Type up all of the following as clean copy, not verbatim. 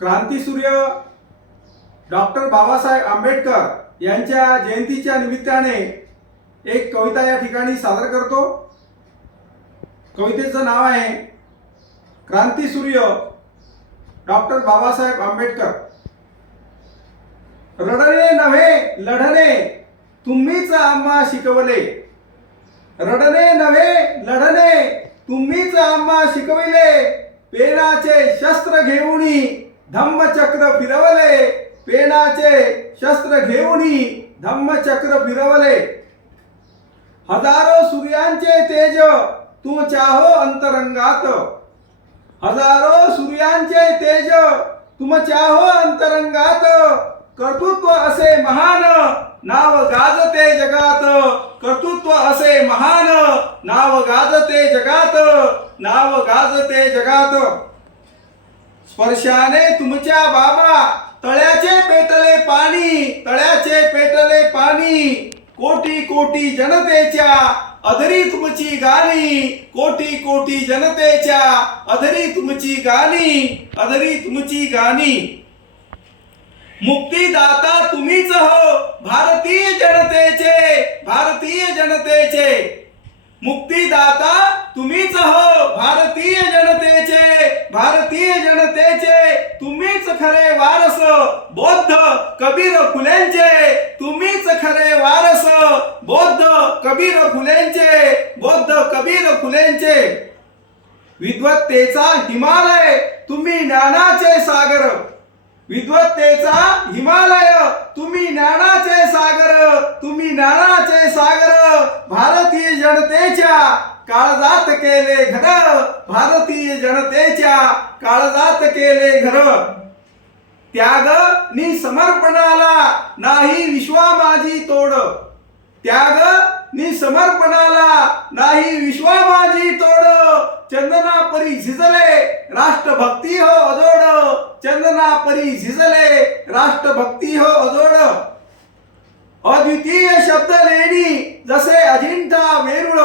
क्रांतीसूर्य डॉक्टर बाबासाहेब आंबेडकर यांच्या जयंतीच्या निमित्ताने एक कविता या ठिकाणी सादर करतो। कवितेचं नाव आहे क्रांतीसूर्य डॉक्टर बाबासाहेब आंबेडकर। रडणे नव्हे लढणे तुम्हीच आम्हा शिकवले, रडणे नव्हे लढणे तुम्हीच आम्हा शिकविले, पेनाचे शस्त्र घेऊनी धम्मचक्र फिरवले, पेनाचे शस्त्र घेऊनी धम्मचक्र फिरवले। हजारो सूर्यांचे तेज तुम चाहो अंतरंगात, हजारो सूर्यांचे तेज तुम चाहो अंतरंगात, कर्तृत्व असे महान नाव गाजते जगात, कर्तृत्व असे महान नाव गाजते जगात, नाव गाजते जगात। स्पर्शाने तुमच्या बाबा तळ्याचे पेटले पाणी, तळ्याचे पेटले पाणी, कोटी कोटी जनतेच्या अधरी तुमची गाणी, कोटी कोटी जनतेच्या अधरी तुमची गाणी, अधरी तुमची गाणी। मुक्तीदाता तुम्हीच हो भारतीय जनतेचे, भारतीय जनतेचे, मुक्तीदाता तुम्हीच हो भारतीय जनतेचे, भारतीय जनतेचे, तुम्हीच खरे वारस बौद्ध कबीर फुलेंचे, तुम्हीच खरे वारस बौद्ध कबीर फुलेंचे, बौद्ध कबीर फुलेंचे। विद्वत्तेचा हिमालय तुम्ही ज्ञानाचे सागर, विद्वत्तेचा हिमालय तुम्ही ज्ञानाचे सागर, तुम्ही ज्ञानाचे सागर। भारतीय जनतेच्या काळजात केले घर, भारतीय जनतेच्या काळजात केले घर। त्याग नि समर्पणाला नाही विश्वा माझी तोड, त्याग नि समर्पणाला नाही विश्वा माझी तोड। चंदना परी झिजले राष्ट्रभक्ती हो अजोड, चंदना परी झिजले राष्ट्रभक्ती हो अजोड। अद्वितीय शब्द लेणी जसे अजिंठा वेरूळ,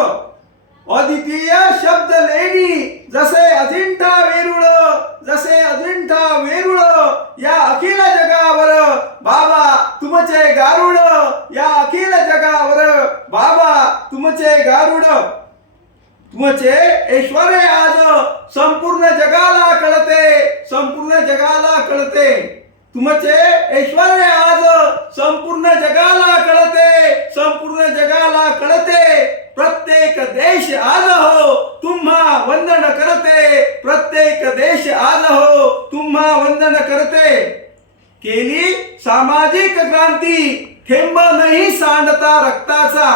अद्वितीय शब्द लेणी जसे अजिंठा वेरूळ, जसे अजिंठा वेरूळ। या अखिल जगावर बाबा तुमचे गारुड, या अखिल जगावर बाबा तुमचे गारुड। तुमचे ऐश्वर्य आज संपूर्ण जगाला कळते, संपूर्ण जगाला कळते। तुमचे ऐश्वर्य आज संपूर्ण जगाला कळते, संपूर्ण जगाला कळते। प्रत्येक देश आज हो तुम्हा वंदन करते, प्रत्येक देश आज हो तुम्हा वंदन करते। केली सामाजिक क्रांती थेंब नाही सांडता रक्ताचा,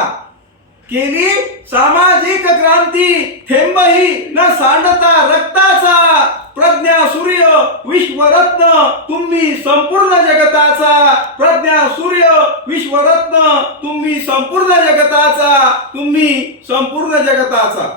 केली सामाजिक क्रांती थेंबही न सांडता रक्ताचा। प्रज्ञा सूर्य विश्वरत्न तुम्ही संपूर्ण जगताचा, प्रज्ञा सूर्य विश्वरत्न तुम्ही संपूर्ण जगताचा, तुम्ही संपूर्ण जगताचा।